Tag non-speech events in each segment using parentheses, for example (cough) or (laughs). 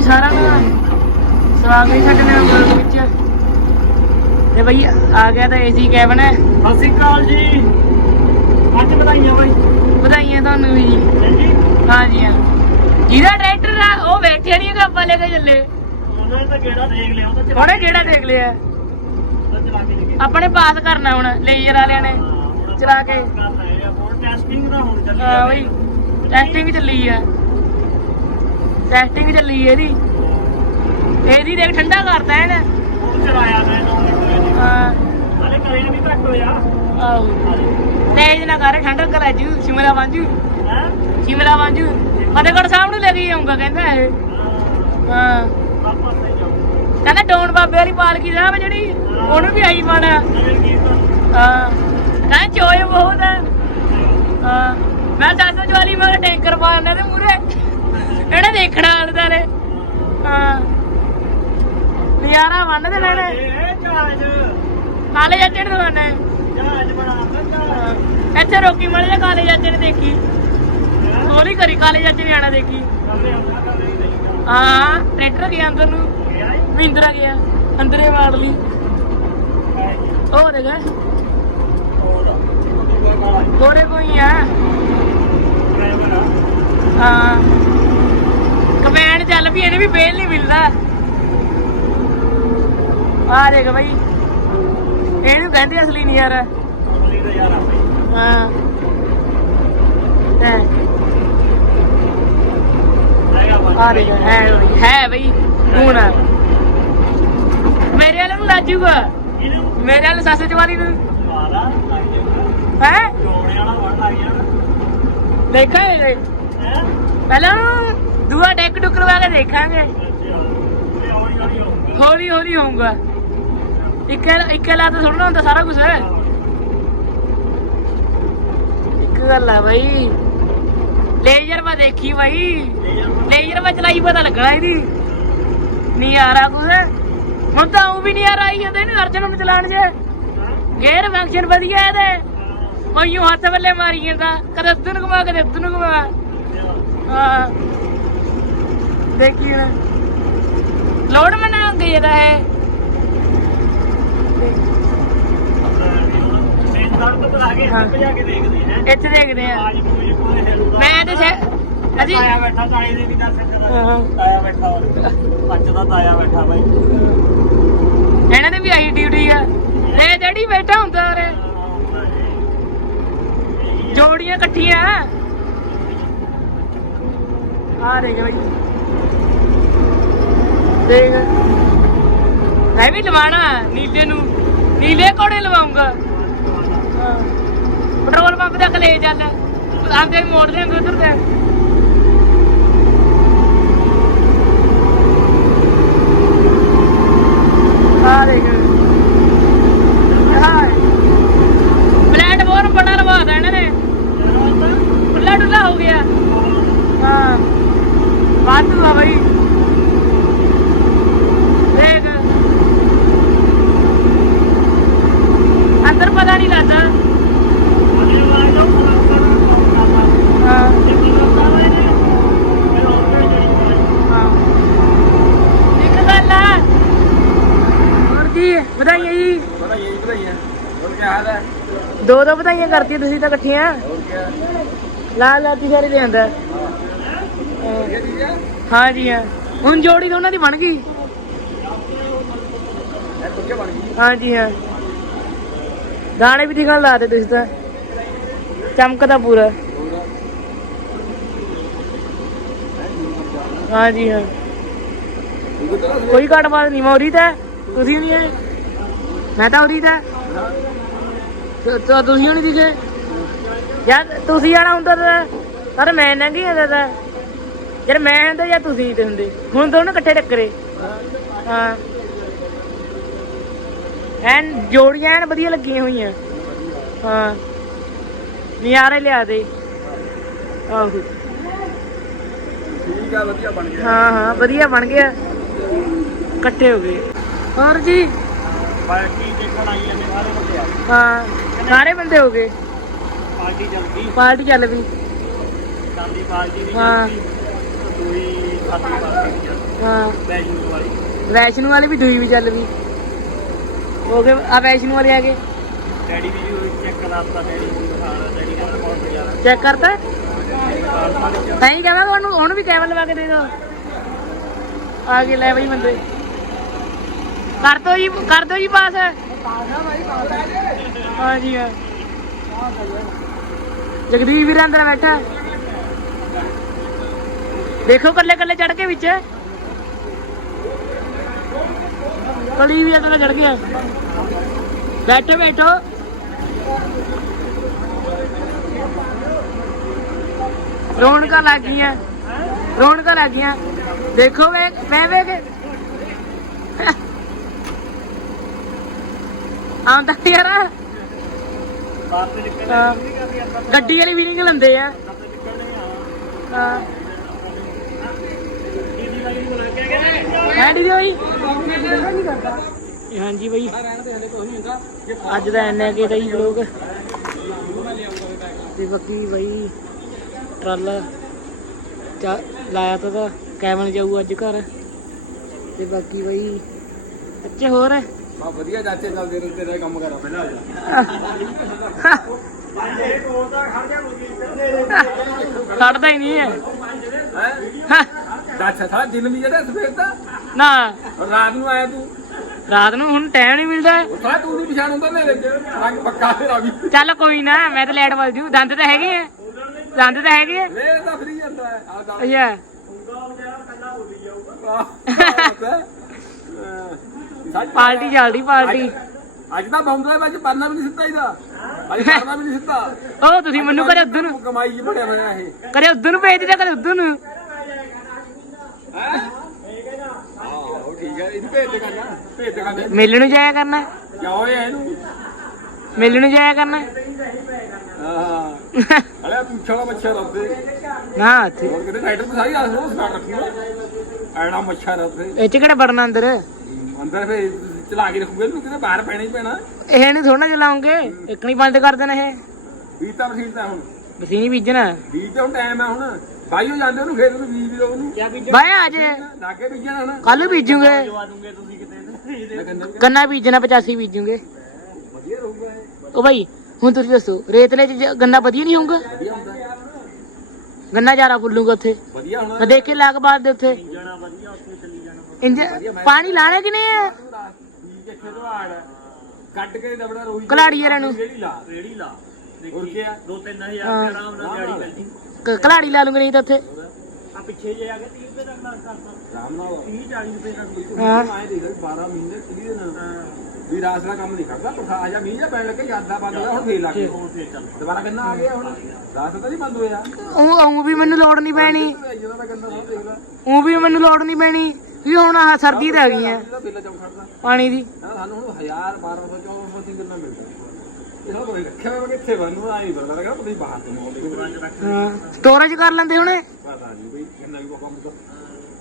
ਬਈ ਸਾਰਾ ਸਵਾਗਤ ਹੈ ਸਾਡੇ ਨਾਲ ਵਲੌਗ ਵਿੱਚ। ਤੇ ਬਈ ਆ ਗਿਆ ਤਾਂ ਏਸੀ ਕੈਬਨ ਹੈ। ਸਤਿ ਸ਼੍ਰੀ ਅਕਾਲ ਜੀ। ਅੱਜ ਵਧਾਈਆਂ ਬਾਈ। ਵਧਾਈਆਂ ਤੁਹਾਨੂੰ ਵੀ ਜੀ। ਹਾਂ ਜੀ ਹਾਂ। ਜਿਹਦਾ ਟਰੈਕਟਰ ਆ ਉਹ ਬੈਠਿਆ ਨਹੀਂ ਹੈਗਾ ਆਪਾਂ ਲੈ ਕੇ ਚੱਲੇ। ਉਹਨਾਂ ਤਾਂ ਕਿਹੜਾ ਦੇਖ ਲਿਆ ਉਹ ਤਾਂ ਚਲਾ ਉਹਨੇ ਕਿਹੜਾ ਦੇਖ ਲਿਆ। ਆਪਣੇ ਪਾਸ ਕਰਨਾ ਹੁਣ ਲੇਜ਼ਰ ਵਾਲਿਆਂ ਨੇ। ਚਲਾ ਕੇ। ਆ ਟੈਸਟਿੰਗ ਦਾ ਹੁਣ ਚੱਲੀ ਹਾਂ ਬਈ ਟੈਸਟਿੰਗ ਚੱਲੀ ਆ। ਟੈਸਟਿੰਗ ਚੱਲੀ ਇਹਦੀ। ਇਹਦੀ ਦੇਖ ਠੰਡਾ ਕਰਦਾ ਹੈ ਨਾ ਉਹ ਚਲਾਇਆ ਮੈਂ ਹਾਂ। ਹਲੇ ਕਰੇ ਨਹੀਂ ਘੱਟ ਹੋਇਆ ਆਹੋ। ਤੇਜ ਨਾ ਕਰ ਠੰਡਾ ਕਰ ਜੂ ਸ਼ਿਮਲਾ ਵਾਂਜੂ ਹੈ? ਸ਼ਿਮਲਾ ਵਾਂਜੂ ਫਤਿਹਗੜ੍ਹ ਸਾਹਿਬ ਨੂੰ ਲੈ ਕੇ ਜਾਊਂਗਾ ਕਹਿੰਦਾ ਇਹ। ਹਾਂ। ਕਹਿੰਦਾ ਡੋਨ ਬਾਬੇ ਵਾਲੀ ਪਾਲਕੀ ਸਾਹਿਬ ਜਿਹੜੀ ਉਹਨੂੰ ਵੀ ਆਈ ਗੀਤ ਹਾਂ। ਕਹਿੰਦਾ ਚੋਏ ਬਹੁਤ। ਹਾਂ। ਮੈਂ ਦੱਸ ਜਵਾਲੀ ਮੈਂ ਕਿਹਾ ਟੈਂਕਰ ਮਾਰਨਾ ਤੇ ਮੂਰੇ ਇਹਨੇ ਦੇਖਣਾ ਆਲਦਾ ਨੇ। ਹਾਂ। ਨਿਆਰਾ ਬੰਨ ਦੇ ਲੈਣੇ ਇਹ ਜਹਾਜ਼। ਕਾਲੇ ਜੱਟੇ ਨੂੰ ਦਵਾਨਾ ਜਹਾਜ਼ ਜਹਾਜ਼। ਇੱਥੇ ਰੋਕੀ ਮੜ ਜਾ ਕਾਲੇ ਜੱਟੇ ਨੇ ਦੇਖੀ। ਹੌਲੀ ਕਰੀ ਕਾਲੇ ਜੱਟੇ ਨੇ ਆਣਾ ਦੇਖੀ। ਹਾਂ ਟਰੈਕਟਰ ਗਿਆ ਅੰਦਰ ਨੂੰ। ਮਹਿੰਦਰਾ ਗਿਆ ਅੰਦਰੇ ਮਾਰ ਲਈ। ਉਹ ਦੇਖ ਕੋਰੇ ਕੋਈ ਆ। ਹਾਂ। ਕਮੈਂਡ ਚੱਲ ਵੀ ਇਹਨੇ ਵੀ ਬੇਲ ਨਹੀਂ ਮਿਲਦਾ ਆ ਦੇਖ ਬਈ। ਇਹਨੂੰ ਕਹਿੰਦੇ ਅਸਲੀ ਨਹੀਂ ਯਾਰ। ਹਾਂ। ਹੈ। ਆ ਦੇਖ ਹੈ ਬਈ ਹੈ ਬਈ ਹੁਣ। ਮੇਰੇ ਵਾਲੇ ਨੂੰ ਲੱਜੂਗਾ ਮੇਰੇ ਵਾਲੇ ਸੱਸ ਜਵਾਨੀ ਨੂੰ। ਹੈ? ਦੇਖਾਂ ਇਹ। ਪਹਿਲਾਂ ਦੂਆ ਡੈਕ ਡੁੱਕ ਲਵਾ ਕੇ ਦੇਖਾਂਗੇ। ਹੌਲੀ ਹੌਲੀ ਹੋਊਗਾ। ਇੱਕ ਇੱਕ ਤਾਂ ਥੋੜਾ ਹੁੰਦਾ ਸਾਰਾ ਕੁਝ ਇੱਕ ਗੱਲ ਆ ਬਾਈ। ਲੇਜ਼ਰ ਮੈਂ ਦੇਖੀ ਬਾਈ। ਲੇਜ਼ਰ ਮੈਂ ਚਲਾਈ ਪਤਾ ਲੱਗਣਾ ਇਹਦੀ। ਨਹੀਂ ਆ ਰਹਾ ਕੁਝ ਹੁਣ ਤਾਂ ਉਹ ਵੀ ਨਹੀਂ ਆ ਰਹੀ ਜਾਂਦੇ ਇਹਨੂੰ ਅਰਜਨ ਨੂੰ ਚਲਾਣ ਜੇ। ਗੇਅਰ ਫੰਕਸ਼ਨ ਵਧੀਆ ਇਹਦੇ। ਉਹ ਯੂ ਹੱਥ ਵੱਲੇ ਮਾਰੀ ਜਾਂਦਾ। ਕਦੇ ਇੱਧਰ ਨੂੰ ਘੁਮਾ, ਕਦੇ ਇੱਧਰ ਨੂੰ ਘੁਮਾ। ਹਾਂ। ਦੇਖੀ ਹੁਣ ਲੋਡ ਮਨਾ ਗਈ ਇਹਦਾ ਹੈ। ਇੱਥੇ ਦੇਖਦੇ ਆ। ਮੈਂ ਤੇ ਅਜੀ ਤਾਇਆ ਬੈਠਾ ਤਾਏ ਦੇ ਵੀ ਦੱਸ ਹਾਂ। ਤਾਇਆ ਬੈਠਾ ਅੱਜ ਦਾ ਤਾਇਆ ਬੈਠਾ ਬਾਈ। ਇਹਨਾਂ ਦੇ ਵੀ ਆਈ ਡਿਊਟੀ ਆ। ਲੈ ਡੈਡੀ ਬੈਠਾ ਹੁੰਦਾ ਉਰੇ। ਜੋੜੀਆਂ ਇਕੱਠੀਆਂ। ਆ ਦੇਖ ਬਈ। ਦੇਖ। ਮੈਂ ਵੀ ਲਵਾਣਾ ਨੀਲੇ ਨੂੰ। ਨੀਲੇ ਕੋੜੇ ਲਵਾਉਂਗਾ। ਪੈਟਰੋਲ ਪੰਪ ਤੱਕ ਲੈ ਚੱਲ। ਆਪਦੇ ਮੋੜ ਦੇਾਂਗੇ ਉਧਰ ਦੇ ਆ ਦੇਖ ਹਾਂ ਪਲੇਟਫਾਰਮ ਬੜਾ ਲਵਾ ਦੇਣਾ ਇਹਨਾਂ ਨੇ ਖੁੱਲਾ ਡੁੱਲਾ ਹੋ ਗਿਆ ਹਾਂ ਵਾਧੂ ਆ ਬਈ ਦੇਖ ਅੰਦਰ ਪਤਾ ਨਹੀਂ ਲੱਗਦਾ ਹਾਂ ਹਾਂ ਇੱਕ ਗੱਲ ਆ ਹੋਰ ਜੀ ਵਧਾਈਆਂ ਜੀ ਵਧਾਈਆਂ ਵਧਾਈਆਂ ਹੋਰ ਕੀ ਹਾਲ ਹੈ? ਦੋ ਦੋ ਵਧਾਈਆਂ ਕਰਤੀਆਂ ਤੁਸੀਂ ਤਾਂ ਇਕੱਠੀਆਂ। ਹੋਰ ਕੀ ਲਾ ਲਾ ਤੀ ਸਾਰੇ ਦੇ ਅੰਦਰ ਠੀਕ ਹੈ ਜੀ ਹਾਂ। ਹੁਣ ਜੋੜੀ ਤਾਂ ਉਹਨਾਂ ਦੀ ਬਣ ਗਈ। ਇਹ ਕੁੱਕੇ ਬਣ ਗਈ? ਹਾਂ ਜੀ ਹਾਂ। ਦਾਣੇ ਵੀ ਦਿਖਣ ਲਾਤੇ ਤੁਸੀਂ ਤਾਂ। ਚਮਕਦਾ ਪੂਰਾ। ਹਾਂ ਜੀ ਹਾਂ। ਕੋਈ ਘੱਟ ਬਾਤ ਨਹੀਂ ਮੈਂ ਉਰੀ ਤਾਂ। ਤੁਸੀਂ ਨਹੀਂ ਮੈਂ ਤਾਂ ਉਰੀ ਤਾਂ। ਤੁ- ਤੁਸੀਂ ਨਹੀਂ ਦਿਖੇ ਯਾਰ ਤੁਸੀਂ ਆਣਾ ਹੁੰਦਾ ਤਾਂ ਪਰ ਮੈਂ ਨੰਗੀ ਜਾਂਦਾ ਤਾਂ ਯਾਰ ਮੈਂ ਹੁੰਦਾ ਜਾਂ ਤੁਸੀਂ ਤੇ ਹੁੰਦੇ। ਹੁਣ ਦੋਨੋਂ ਇਕੱਠੇ ਟੱਕਰੇ। ਹਾਂ। ਐਨ ਜੋੜੀਆਂ ਐਨ ਵਧੀਆ ਲੱਗੀਆਂ ਹੋਈਆਂ। ਹਾਂ। ਨਿਆਰੇ ਲਿਆ ਦੇ। ਆਹੋ। ਠੀਕ ਆ ਵਧੀਆ ਬਣ ਗਿਆ। ਹਾਂ ਹਾਂ ਵਧੀਆ ਬਣ ਗਿਆ। ਇਕੱਠੇ ਹੋ ਗਏ। ਹੋਰ ਜੀ? ਪਾਰਟੀ ਦੇਖਣ ਆਈ ਜਾਂਦੇ ਸਾਰੇ ਬੰਦੇ ਆ। ਗਏ। ਹਾਂ। ਸਾਰੇ ਬੰਦੇ ਹੋ ਗਏ। ਪਾਰਟੀ ਚੱਲ ਗਈ। ਪਾਰਟੀ ਚੱਲ ਵੀ ਚਾਂਦੀ ਪਾਰਟੀ ਦੀ ਹਾਂ। ਦੂਈ ਸਾਡੀ ਮਾਰਕੀਟ ਚ ਹਾਂ। ਵੈਜੂ ਵਾਲੀ। ਵੈਸ਼ਨੂ ਵਾਲੀ ਵੀ ਦੂਈ ਵੀ ਚੱਲ ਵੀ ਹੋ ਗਏ। ਆ ਵੈਸ਼ਨੂ ਵਾਲੇ ਆ ਗਏ ਡੈਡੀ ਦੀ ਵੀ ਚੈੱਕ ਕਰਾਤਾ ਡੈਡੀ ਦੀ ਖਾਣਾ ਡੈਡੀ ਕਹਿੰਦਾ ਬਹੁਤ ਨਜ਼ਾਰਾ ਚੈੱਕ ਕਰਤਾ? ਕਾਲਮਾ ਵਿੱਚ ਤਾਂ ਹੀ ਕਹਾਂ ਉਹਨੂੰ ਉਹਨੂੰ ਵੀ ਕੈਮਲ ਲਵਾ ਕੇ ਦੇ ਦੋ। ਆ ਗਏ ਲੈ ਬਈ ਬੰਦੇ। ਕਰ ਦੋ ਜੀ ਕਰ ਦੋ ਜੀ ਪਾਸ ਹਾਂ ਜੀ ਹਾਂ। ਜਗਦੀਪ ਵੀਰ ਅੰਦਰ ਬੈਠਾ। ਦੇਖੋ ਕੱਲੇ ਕੱਲੇ ਚੜ ਕੇ ਵਿੱਚ। ਕਲੀ ਵੀ ਅੰਦਰ ਚੜ ਗਿਆ। ਬੈਠੋ ਬੈਠੋ। ਰੌਣਕਾਂ ਲੱਗ ਗਈਆਂ। ਰੌਣਕਾਂ ਲੱਗ ਗਈਆਂ। ਦੇਖੋ ਵੇ, ਮੈਂ ਵੇ ਕੇ ਆਉਂਦਾ ਨੀ ਹਾਂ। ਗੱਡੀ ਵਾਲੀ ਫੀਲਿੰਗ ਲੈਂਦੇ ਆ। ਹਾਂ। ਹੈ ਦੀਦੀ ਬਈ ਹਾਂਜੀ ਬਾਈ। ਅੱਜ ਦਾ ਐਨੇ ਕੇ ਦਾ ਹੀ ਲੋਕ। ਤੇ ਬਾਕੀ ਬਈ, ਟਰਾਲਾ ਚਾ ਲਾਇਆ ਤਾਂ ਤਾਂ ਕੈਮਨ ਜਾਊ ਅੱਜ ਘਰ। ਤੇ ਬਾਕੀ ਬਾਈ ਅੱਛੇ ਹੋਰ? ਆ ਵਧੀਆ ਚਾਚੇ ਚੱਲਦੇ ਰਹੇ ਤੇਰਾ ਕੰਮ ਕਰਾ ਪਹਿਲਾਂ ਆ ਜਾ। ਖੜਦਾ ਹੀ ਨਹੀਂ ਹੈ। ਹੈ? ਚਾਚਾ ਸਾਰਾ ਦਿਨ ਵੀ ਜਿਹੜਾ ਸਵੇਰ ਦਾ। ਨਾ। ਰਾਤ ਨੂੰ ਆਇਆ ਤੂੰ? ਰਾਤ ਨੂੰ ਹੁਣ ਟਾਈਮ ਨਹੀਂ ਮਿਲਦਾ। ਸਾਰਾ ਤੂੰ ਨਹੀਂ ਪਛਾਣ ਹੁੰਦਾ ਮੇਰੇ ਰੰਗ ਪੱਕਾ ਤੇਰਾ ਵੀ ਚੱਲ ਕੋਈ ਨਾ ਮੈਂ ਤਾਂ ਲੈਟ ਵੱਲ ਜੂ ਦੰਦ ਤਾਂ ਹੈਗੇ ਆ। ਦੰਦ ਤਾਂ ਹੈਗੇ ਆ। ਮੇਰੇ ਤਾਂ ਫਰੀ ਜਾਂਦਾ ਹੈ। ਆ ਦਾ ਅੱਛਾ। ਪਾਰਟੀ ਚੱਲਦੀ ਪਾਰਟੀ। ਅੱਜ ਤਾਂ ਬੰਦਾ ਵਿੱਚ ਪਰਨਾ ਵੀ ਨਹੀਂ ਸਿੱਧਾ ਇਹਦਾ। ਅੱਜ ਪਰਨਾ ਵੀ ਨਹੀਂ ਸਿੱਧਾ ਉਹ ਤੁਸੀਂ ਮੈਨੂੰ ਕਰੇ ਉਧਰ ਨੂੰ ਕਮਾਈ ਜੀ ਬਣਿਆ ਹੋਇਆ ਇਹ। ਕਰੇ ਉਧਰ ਨੂੰ ਭੇਜ ਦਿਆ ਕਰੇ ਨੂੰ? ਹੈ? ਨੂੰ ਜਾਇਆ ਕਰਨਾ। ਕਿਆ ਹੋਇਆ ਇਹਨੂੰ। ਮਿਲਣ ਨੂੰ ਜਾਇਆ ਕਰਨਾ। ਹਾਂ। ਅਰੇ ਪੁੱਛਣਾ ਮੱਛਰ ਰੱਬੇ ਨਾ ਇੱਥੇ। ਹੋਰ ਕਿਤੇ ਤੇ ਸਾਰੀ ਰਾਤ ਨੂੰ ਸਟਾਰਟ ਰੱਖੂਗਾ। ਐਣਾ ਮੱਛਰ ਰੱਬੇ ਇਹ ਚ ਕਿਹੜਾ ਵੜਨਾ ਅੰਦਰ? ਅੰਦਰ ਫੇ ਚਲਾ ਕੇ ਰੱਖੂਗੇ ਇਹਨੂੰ ਕਿਤੇ ਬਾਹਰ ਪੈਣਾ ਹੀ ਪੈਣਾ। ਇਹ ਨਹੀਂ ਥੋੜਾ ਚਲਾਉਂਗੇ ਇੱਕ ਨਹੀਂ ਬੰਦ ਕਰ ਦੇਣਾ ਇਹ। ਬੀਜ ਤਾਂ ਮਸ਼ੀਨ ਤਾਂ ਹੁਣ। ਮਸ਼ੀਨ ਹੀ ਬੀਜਣਾ। ਬੀਜ ਤਾਂ ਟਾਈਮ ਹੈ ਹੁਣ। ਬਾਈਓ ਜਾਂਦੇ ਉਹਨੂੰ ਖੇਤ ਨੂੰ ਬੀਜ ਵੀ ਦੋ ਉਹਨੂੰ। ਕਿਆ ਬੀਜ ਬਾਏ ਅੱਜ ਲਾਗੇ ਬੀਜਣਾ ਹੁਣ। ਕੱਲ ਬੀਜੂਗੇ। ਜਵਾ ਦੂੰਗੇ ਤੁਸੀਂ ਕਿਤੇ। ਮੈਂ ਕਹਿੰਦਾ ਵੀ ਗੰਨਾ ਬੀਜਣਾ 85 ਬੀਜੂਗੇ। ਵਧੀਆ ਰਹੂਗਾ ਇਹ। ਉਹ ਭਾਈ ਹੁਣ ਤੁਸੀਂ ਦੱਸੋ ਰੇਤਲੇ ਚ ਜ- ਗੰਨਾ ਵਧੀਆ ਨਹੀਂ ਹੋਊਗਾ? ਗੰਨਾ ਜਾਰਾ ਫੁੱਲੂਗਾ ਉੱਥੇ। ਵਧੀਆ ਹੋਣਾ। ਦੇਖ ਕੇ ਲਾਗ ਬਾਅਦ ਦੇ ਉੱਥੇ। ਜਾਣਾ ਵਧੀਆ ਉੱਥੇ। ਚੱਲੀ ਜਾਣਾ ਇੰਜ ਪਾਣੀ ਲਾਣਾ ਕਿ ਨਹੀਂ ਹੈ? ਬੀਜ ਕੇ ਖੇਤੋਂ ਆੜ ਕੱਢ ਕੇ ਦਬੜਾ ਰੋਈ ਕਲਾੜੀ ਯਾਰਾਂ ਨੂੰ। ਜਿਹੜੀ ਲਾ ਰੇੜੀ ਲਾ। ਹੋਰ ਦੇਖੀ ਕੀ ਆ? ਦੋ ਤਿੰਨ ਹਜ਼ਾਰ ਹਾਂ। ਦੇ ਆਰਾਮ ਨਾਲ ਦਿਹਾੜੀ ਮਿਲ ਜੀ ਕ- ਕਲਾੜੀ ਲਾ ਲੂੰਗੇ ਨਹੀਂ ਤਾਂ ਉੱਥੇ। ਆ ਪਿੱਛੇ ਜੇ ਆ ਕੇ 30 ਰੁਪਏ ਦਾ ਗਲਾਸ ਕਰਤਾ ਰਾਮ ਨਾਲ। 30 40 ਰੁਪਏ ਦਾ ਹਾਂ। ਆਏ ਦੇਖ 12 ਮਹੀਨੇ ਕਿਹਦੀ ਨਾਲ ਵੀ ਰਾਸ ਦਾ ਕੰਮ ਨਹੀਂ ਕਰਦਾ ਪਰ ਆ ਜਾ ਮੀਂਹ ਜਾਂ ਪੈਣ ਲੱਗੇ ਯਾਦਾਂ ਬੰਦ ਹੋਇਆ ਹੁਣ ਫੇਰ ਲੱਗ ਗਿਆ ਹੁਣ ਫੇਰ ਚੱਲ। ਦੁਬਾਰਾ ਗੰਨਾ ਆ ਗਿਆ ਹੁਣ? ਰਾਸ ਤਾਂ ਨਹੀਂ ਬੰਦ ਹੋਇਆ। ਉਹ ਉਹ ਵੀ ਮੈਨੂੰ ਲੋੜ ਨਹੀਂ ਪੈਣੀ। ਉਹ ਵੀ ਮੈਨੂੰ ਲੋੜ ਨਹੀਂ ਪੈਣੀ। ਵੀ ਹੁਣ ਆਹ ਸਰਦੀ ਤਾਂ ਆ। ਗਈ ਹੈ ਜਿਹਦਾ ਬਿੱਲ ਖੜਦਾ? ਪਾਣੀ ਦੀ। ਹਾਂ ਸਾਨੂੰ ਹੁਣ 1000 1200 1400 ਦੀ ਗੰਨਾ ਮਿਲਦਾ। ਇਹ ਸਭ ਕੋਈ ਰੱਖਿਆ ਹੋਇਆ ਕਿੱਥੇ ਬੰਨੂ ਆਈ ਪਤਾ ਲੱਗਾ ਤੁਸੀਂ ਬਾਹਰ ਤੋਂ ਮੰਗਾਉਂਦੇ ਦੂਰਾਂ ਚ ਰੱਖ ਹਾਂ ਸਟੋਰੇਜ ਕਰ ਲੈਂਦੇ ਹੁਣੇ? ਪਤਾ ਨਹੀਂ ਬਈ ਗੰਨਾ ਵੀ ਕੋਈ ਕੰਮ ਤੋਂ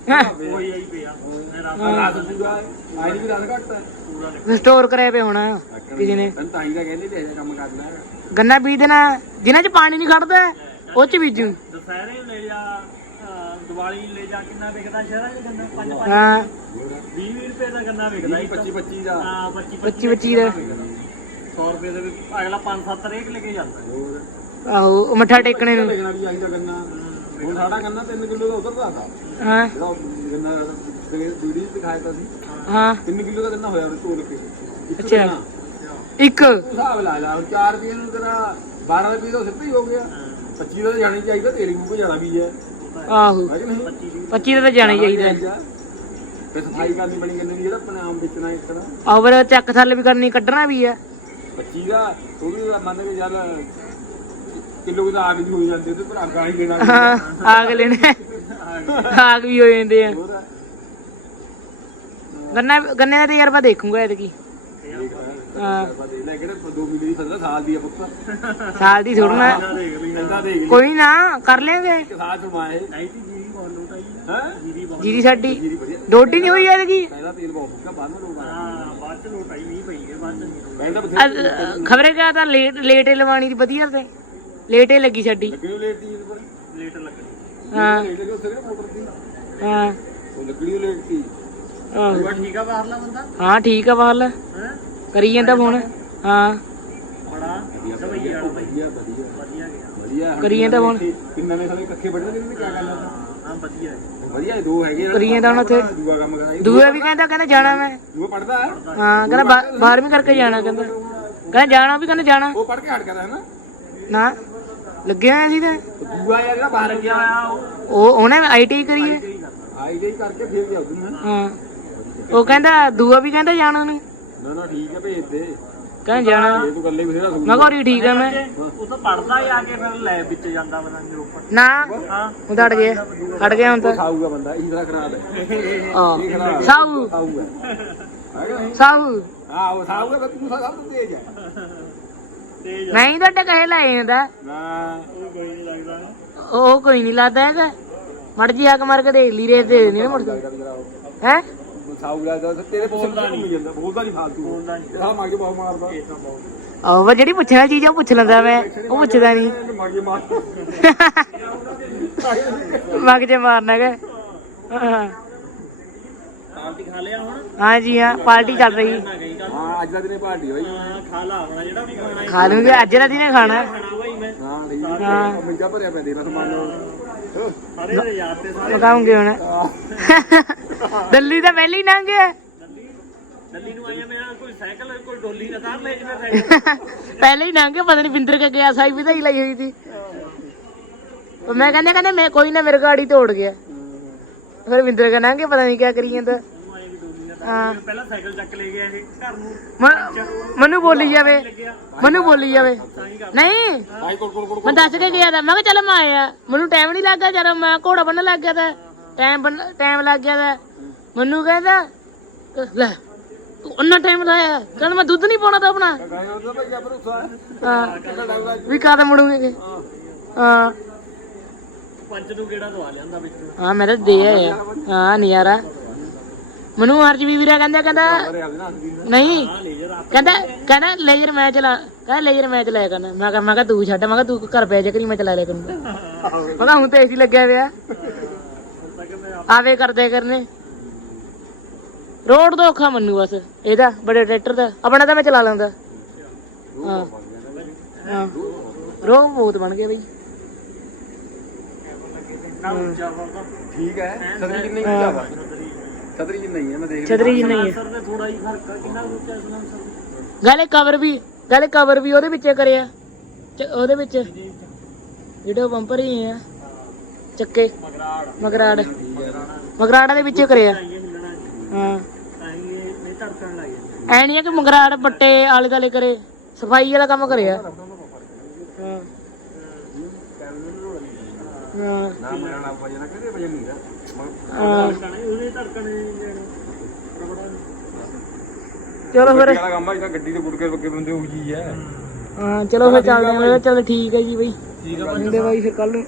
ਹਾਂ ਕੋਈ ਆਈ ਪਿਆ ਮੇਰਾ ਰਾਤ ਪੂਰਾ ਆਈ ਨਹੀਂ ਵੀ ਰਾਤ ਘੱਟ। ਹੈ ਪੂਰਾ ਨਿਕਲ ਸਟੋਰ ਕਰਿਆ ਪਿਆ ਹੋਣਾ ਕਿਸੇ ਨੇ ਤੈਨੂੰ ਤਾਂ ਹੀ ਤਾਂ ਕਹਿੰਦੇ ਵੀ ਇਹ ਜਿਹਾ ਕੰਮ ਕਰਨਾ ਹੈ। ਗੰਨਾ ਬੀਜ ਦੇਣਾ ਜਿਨ੍ਹਾਂ 'ਚ ਪਾਣੀ ਨਹੀਂ ਖੜਦਾ ਉਹ 'ਚ ਬੀਜੂ। ਦੁਸਹਿਰੇ ਲੈ ਜਾ ਅਹ ਦੀਵਾਲੀ ਲੈ ਜਾ ਕਿੰਨਾ ਵਿਕਦਾ? ਸ਼ਹਿਰਾਂ 'ਚ ਗੰਨਾ 5 5 ਹਾਂ। 20 20 ਰੁਪਏ ਦਾ ਗੰਨਾ ਵਿਕਦਾ 20 25 25 ਦਾ। ਹਾਂ 25 25 25 ਦਾ 100 ਰੁਪਏ ਦੇ ਵਿੱਚ ਅਗਲਾ 5-7 ਰੇਟ ਲੈ ਕੇ ਜਾਂਦਾ। ਹੋਰ? ਆਹੋ ਉਹ ਮੱਠਾ ਟੇਕਣੇ ਨੂੰ। ਲੱਗਣਾ ਵੀ ਆਹੀ ਦਾ ਗੰਨਾ। ਹੁਣ ਸਾਡਾ ਗੰਨਾ 3 ਕਿਲੋ ਦਾ ਉਧਰ ਦਾ था ਹਾਂ। ਜਿਹੜਾ ਗੰਨਾ ਵੀਡੀਓ ਦਿਖਾਇਆ ਤਾਂ ਸੀ। ਹਾਂ। 3 ਕਿਲੋ ਦਾ ਗੰਨਾ ਹੋਇਆ ਉਹ ਕੇ ਇੱਕ ਅੱਛਾ। ਗੰਨਾ। ਇੱਕ। ਤੂੰ ਹਿਸਾਬ ਲਾ ਲਾ 4 ਰੁਪਏ ਨੂੰ ਤੇਰਾ 12 ਰੁਪਏ ਦਾ ਸਿੱਧਾ ਹੀ ਹੋ ਗਿਆ। 25 ਦਾ ਤਾਂ ਜਾਣੀ ਚਾਹੀਦਾ ਤੇਰੇ ਮੂੰਹ ਕੋ ਜ਼ਿਆਦਾ ਵੀ ਹੈ। ਆਹੋ। ਹੈ ਕਿ ਨਹੀਂ 25 ਦਾ ਤਾਂ ਜਾਣਾ ਹੀ ਚਾਹੀਦਾ। ਤੇ ਸਫ਼ਾਈ ਕਰਨੀ ਬਣੀ ਗੰਨੇ ਦੀ ਜਿਹੜਾ ਆਪਣੇ ਆਮ ਵੇਚਣਾ ਇਸ ਤਰ੍ਹਾਂ ਆਵਰ ਚੱਕ ਥੱਲੇ ਵੀ ਕਰਨੀ ਕੱਢਣਾ ਵੀ ਆ। 25 ਦਾ ਉਹ ਵੀ ਮੰਨ ਕੇ ਚੱਲ ਕਿਲੋ ਦਾ ਆਗ ਦੀ ਹੋ ਜਾਂਦੀ ਤੇ ਪਰ ਅੱਗਾ ਹੀ ਆਗ ਲੈਣੇ। ਆਗ ਵੀ ਹੋ ਜਾਂਦੇ ਆ। ਗੰਨਾ ਗੰਨੇ ਦਾ ਤਜਰਬਾ ਦੇਖੂੰਗਾ ਐਤਕੀ। ਹਾਂ। ਲੈ ਕਿਹੜੇ 2 ਮਿਲੀ ਦੀ ਫਸਲ ਸਾਲ ਦੀ ਆ ਪੁੱਤ। ਸਾਲ ਦੀ ਥੋੜਨਾ ਦੇਖ ਲਈ। ਕੋਈ ਨਾ ਕਰ ਲਿਆਂਗੇ ਇੱਕ ਸਾਲ ਸੁਮਾਏ ਨਹੀਂ ਜੀਰੀ ਬਹੁਤ ਲੋਟ ਆਈ ਹੈ? ਜੀਰੀ ਬਹੁਤ ਜੀਰੀ ਸਾਡੀ ਜੀਰੀ ਵਧੀਆ ਡੋਡੀ ਨਹੀਂ ਹੋਈ ਐਤਕੀ ਪਹਿਲਾ ਤੇਲ ਬਹੁਤ ਫੁੱਕਾ ਬਾਅਦ ਨੂੰ ਲੋਗਾ ਹਾਂ ਬਾਅਦ ਚ ਲੋਟ ਆਈ ਨਹੀਂ ਪਈ ਹੈ ਬਾਅਦ ਚ ਪਹਿਲਾਂ ਬਥੇਰੇ ਖਬਰੇ ਕਿਆ ਤਾਂ ਲੇਟ ਲੇਟੇ ਲਵਾਣੀ ਦੀ ਵਧੀਆ ਤੇ। ਲੇਟੇ ਲੱਗੀ ਸਾਡੀ। ਲੱਗੇ ਹੋਏ ਲੇਟ ਦੀ ਇਹਦੇ ਪਰ ਲੇਟ ਲੱਗਣੀ ਹਾਂ। ਲੇਟ ਕੇ ਉੱਥੇ ਮੋਟਰ ਦੀ? ਹਾਂ। ਉਹ ਆਹੋ। ਠੀਕ ਆ ਬਾਹਰਲਾ ਬੰਦਾ? ਹਾਂ ਠੀਕ ਆ ਬਾਹਰ ਹੈ? ਕਰੀ ਜਾਂਦਾ ਫੋਨ। ਹਾਂ। ਬੜਾ ਵਾਲਾ ਵਧੀਆ। ਵਧੀਆ ਵਧੀਆ। ਵਧੀਆ ਕਰੀ ਜਾਂਦਾ ਹੁਣ। ਕਿੰਨਾ ਨੇ ਸਾਰੇ ਇਕੱਠੇ ਵੱਢਦੇ ਨੇ ਕੀ ਗੱਲ ਆ? ਹਾਂ ਵਧੀਆ ਹੈ। ਵਧੀਆ ਇਹ ਦੋ ਹੈਗੇ ਕਰੀ ਜਾਂਦਾ ਹੁਣ ਉੱਥੇ। ਦੂਆ ਕੰਮ ਕਰਾਈ। ਦੂਆ ਵੀ ਕਹਿੰਦਾ ਕਹਿੰਦਾ ਜਾਣਾ ਮੈਂ। ਦੂਆ ਪੜਦਾ ਹੈ? ਹਾਂ ਕਹਿੰਦਾ ਬਾ- ਬਾਰਵੀਂ ਕਰਕੇ ਜਾਣਾ ਕਹਿੰਦਾ। ਕਹਿੰਦਾ ਜਾਣਾ ਵੀ ਕਹਿੰਦਾ ਜਾਣਾ। ਉਹ ਪੜ ਕੇ ਹਟ ਗਿਆ ਹੈ ਨਾ? ਨਾ ਲੱਗਿਆ ਹੋਇਆ ਸੀ ਤੇ। ਦੂਆ ਯਾਰ ਜਿਹੜਾ ਬਾਹਰ ਗਿਆ ਆ ਉਹ ਉਹ ਉਹਨੇ ਆਈਟੀ ਕਰੀ ਹੈ। ਆਈਟੀ ਕਰਕੇ ਫੇਰ ਗਿਆ ਉਹਨੂੰ ਹਾਂ ਉਹ ਕਹਿੰਦਾ ਦੂਆ ਵੀ ਕਹਿੰਦਾ ਜਾਣਾ ਉਹਨੇ। ਨਾ ਨਾ ਠੀਕ ਹੈ ਭੇਜ ਦੇ। ਕਹਿੰਦਾ ਜਾਣਾ। ਇਹ ਤੂੰ ਗੱਲੇ ਬਥੇਰਾ ਮੈਂ ਕਿਹਾ ਉਰੀ ਠੀਕ ਆ ਮੈਂ। ਉਹ ਤਾਂ ਪੜਦਾ ਹੀ ਆ ਕੇ ਫਿਰ ਲੈਬ ਵਿੱਚ ਜਾਂਦਾ ਪਤਾ ਨਹੀਂ ਉੱਪਰ ਨਾ ਹਾਂ। ਉਹ ਤਾਂ ਗਿਆ। ਹਟ ਗਿਆ ਹੁਣ ਤਾਂ। ਖਾਊਗਾ ਬੰਦਾ ਇਹ ਤਰ੍ਹਾਂ ਖਰਾਬ ਹੈ। ਹਾਂ। ਸਾਊ। ਖਾਊਗਾ। ਸਾਊ। ਹਾਂ ਉਹ ਖਾਊਗਾ ਪਰ ਤੂੰ ਸਭ ਤੋਂ ਤੇਜ਼ ਹੈ। ਤੇਜ਼ ਨਹੀਂ ਤਾਂ ਕਹੇ ਲੈ ਜਾਂਦਾ ਨਾ। ਉਹ ਕੋਈ ਨਹੀਂ ਲੱਗਦਾ ਨਾ। ਉਹ ਕੋਈ ਨਹੀਂ ਲੱਗਦਾ ਹੈਗਾ। ਮੜ ਜੀ ਹੱਕ ਮਾਰ ਕੇ ਦੇਖ ਲਈ ਰੇ ਦੇ ਨਹੀਂ ਨਾ ਮੁੜ ਹੈ? ਸਾਊਗਾ ਦਾ ਤੇਰੇ ਬੋਲਦਾ ਨਹੀਂ। ਜਾਂਦਾ ਬੋਲਦਾ ਨਹੀਂ ਫਾਲਤੂ। ਬੋਲਦਾ ਨਹੀਂ। ਇਹ ਮਾਰ ਕੇ ਬਾਹ ਮਾਰਦਾ। ਇਹ ਤਾਂ ਬਹੁਤ ਆਹ ਵਾ ਜਿਹੜੀ ਪੁੱਛਣ ਵਾਲੀ ਚੀਜ਼ ਆ ਉਹ ਪੁੱਛ ਲੈਂਦਾ ਮੈਂ ਉਹ ਪੁੱਛਦਾ ਨਹੀਂ। ਮਾਰ ਕੇ ਮਾਰ ਮੱਗ ਜੇ ਮਾਰਨਾ ਹੈਗਾ। ਹਾਂ। ਪਾਰਟੀ ਖਾ ਲਿਆ ਹੁਣ? ਹਾਂ ਜੀ ਹਾਂ ਪਾਰਟੀ ਚੱਲ ਰਹੀ। ਹਾਂ ਅੱਜ ਦਾ ਦਿਨੇ ਪਾਰਟੀ ਬਾਈ। ਹਾਂ ਖਾ ਲਾ ਆਪਣਾ ਜਿਹੜਾ ਵੀ ਖਾਣਾ ਹੈ। ਖਾ ਲੂੰਗੇ ਅੱਜ ਦਾ ਦਿਨੇ ਖਾਣਾ। ਖਾਣਾ ਭਾਈ ਮੈਂ। ਹਾਂ ਮਿੰਟਾ ਭਰਿਆ ਪਿਆ ਦੇ ਬਸ ਮੰਨ ਲਓ ਸਾਰੇ ਯਾਰ ਤੇ ਸਾਰੇ। ਮਕਾਉਂਗੇ ਹੁਣ। ਦਿੱਲੀ ਤਾਂ ਪਹਿਲੇ ਹੀ ਲੰਘ ਗਿਆ। ਦਿੱਲੀ ਨੂੰ ਆਇਆ ਮੈਂ ਕੋਈ ਸਾਈਕਲ ਕੋਈ ਡੋਲੀ ਨਾ ਤਾਰ ਲੈ ਜਿਵੇਂ ਸਾਈਕਲ (laughs) ਪਹਿਲੇ ਹੀ ਲੰਘ ਗਿਆ ਪਤਾ ਨਹੀਂ ਬਿੰਦਰ ਕੇ ਗਿਆ ਸਾਈ ਵਧਾਈ ਲਈ ਹੋਈ ਸੀ। ਮੈਂ ਕਹਿੰਦਾ ਕਹਿੰਦਾ ਮੈਂ ਕੋਈ ਨਾ ਮੇਰੇ ਗਾੜੀ ਤੋੜ ਗਿਆ। ਫਿਰ ਬਿੰਦਰ ਕੇ ਲੰਘ ਗਿਆ ਪਤਾ ਨਹੀਂ ਕੀ ਕਰੀ ਜਾਂਦਾ। ਨੂੰ ਆਏ ਵੀ ਡੋਲੀ ਨਾ ਹਾਂ। ਤਾਰ ਪਹਿਲਾਂ ਸਾਈਕਲ ਚੱਕ ਲੈ ਗਿਆ ਇਹ ਘਰ ਨੂੰ। ਮ- ਮੈਨੂੰ ਬੋਲੀ ਜਾਵੇ। ਮੈਨੂੰ ਬੋਲੀ ਜਾਵੇ। ਤਾਂ ਹੀ ਕਰ ਨਹੀਂ ਮੈਂ ਦੱਸ ਕੇ ਗਿਆ ਤਾਂ ਮੈਂ ਕਿਹਾ ਚੱਲ ਮੈਂ ਆਇਆ। ਮੈਨੂੰ ਟਾਈਮ ਨਹੀਂ ਲੱਗਾ ਜਦ ਮੈਂ ਘੋੜਾ ਬੰਨਣ ਲੱਗ ਗਿਆ ਤਾਂ। ਟਾਈਮ ਟਾਈਮ ਲੱਗ ਗਿਆ ਤਾਂ। ਮੈਨੂੰ ਕਹਿੰਦਾ ਲੈ ਤੂੰ ਉਹਨਾਂ ਟਾਈਮ ਲਾਇਆ ਕਹਿੰਦਾ ਮੈਂ ਦੁੱਧ ਨਹੀਂ ਪਾਉਣਾ ਤਾਂ ਆਪਣਾ। ਹਾਂ ਵੀ ਕਾਹਦਾ ਮੁੜੂਗੇ ਹਾਂ। ਪੰਜ ਨੂੰ ਕਿਹੜਾ ਦਵਾ ਲਿਆਂਦਾ ਵਿੱਚ? ਹਾਂ ਮੈਂ ਤਾਂ ਦੇ ਆਇਆ। ਹਾਂ ਨਜ਼ਾਰਾ। ਮੈਨੂੰ ਹਰਜ ਵੀ ਵੀਰਾ ਕਹਿੰਦਾ ਕਹਿੰਦਾ ਨਹੀਂ। ਕਹਿੰਦਾ ਕਹਿੰਦਾ ਲੇਜ਼ਰ ਮੈਂ ਚਲਾ ਕਹਿੰਦਾ ਲੇਜ਼ਰ ਮੈਂ ਚਲਾਇਆ ਕਰਨਾ ਮੈਂ ਕਿਹਾ ਮੈਂ ਕਿਹਾ ਤੂੰ ਛੱਡ ਮੈਂ ਕਿਹਾ ਤੂੰ ਘਰ ਪੈ ਜਾ ਕਰੀ ਮੈਂ ਚਲਾ ਲਿਆ ਕਰੂੰਗਾ ਮੈਂ ਕਿਹਾ ਹੁਣ ਤੇ ਏਸੀ ਲੱਗਿਆ ਪਿਆ। ਆਵੇ ਕਰਦੇ ਕਰਨੇ। ਰੋਡ ਤੋਂ ਔਖਾ ਮੰਨੂ ਬਸ ਇਹਦਾ ਬੜੇ ਟਰੈਕਟਰ ਦਾ ਆਪਣਾ ਤਾਂ ਮੈਂ ਚਲਾ ਲੈਂਦਾ। ਹਾਂ। ਹਾਂ। ਰੋਹ ਬਹੁਤ ਬਣ ਗਿਆ ਬਈ। ਨਾ ਉੱਚਾ ਹੋਗਾ ਠੀਕ ਹੈ। ਛਤਰੀ ਜਿੰਨੀ ਹੀ। ਜ਼ਿਆਦਾ। ਛਤਰੀ ਜਿੰਨੀ ਹੀ ਹੈ ਮੈਂ ਦੇਖ ਛਤਰੀ ਜੀ ਨਹੀਂ ਹੈ। ਸਰ ਦੇ ਥੋੜਾ ਹੀ ਫ਼ਰਕ ਆ ਕਿੰਨਾ ਉੱਚਾ ਇਸ ਨਾਲ ਸਰ ਗਾਲੇ ਕਵਰ ਵੀ ਗਾਲੇ ਕਵਰ ਵੀ ਉਹਦੇ ਵਿੱਚੇ ਕਰਿਆ। ਉਹਦੇ ਵਿੱਚ। ਜਿਹੜੇ ਬੰਪਰ ਹੀ ਆ। ਚੱਕੇ। ਮਗਰਾੜ ਮਗਰਾੜ। ਮਗਰਾੜਾ ਦੇ ਵਿੱਚੇ ਕਰਿਆ। ਇਹ ਨਹੀਂ ਧੜਕਣ ਲੱਗ ਜਾਂਦਾ ਐ ਨਹੀਂ ਆ ਕਿ ਮਗਰਾੜ ਪੱਟੇ ਆਲੇ ਦਾਲੇ ਕਰੇ ਸਫ਼ਾਈ ਵਾਲਾ ਕੰਮ ਕਰਿਆ। ਹਾਂ ਹਾਂ। ਨਾ ਕਿਹਦੇ ਨਹੀਂ ਹੈ ਹਾਂ ਧੜਕਣ ਹੀ ਉਹਨੇ ਧੜਕਣ ਚਲੋ ਫਿਰ। ਵਾਲਾ ਕੰਮ ਆ ਜਿਹੜਾ ਗੱਡੀ ਦੇ ਗੁੜਕੇ ਬੱਗੇ ਬੰਦੇ ਉਹ ਜੀ ਹੈ। ਹਾਂ ਚਲੋ ਫਿਰ ਚੱਲਦੇ ਹਾਂ ਕਿਹਾ ਚੱਲ ਠੀਕ ਹੈ ਜੀ ਬਈ। ਠੀਕ ਮਿਲਦੇ ਬਾਈ ਫਿਰ ਕੱਲ ਨੂੰ।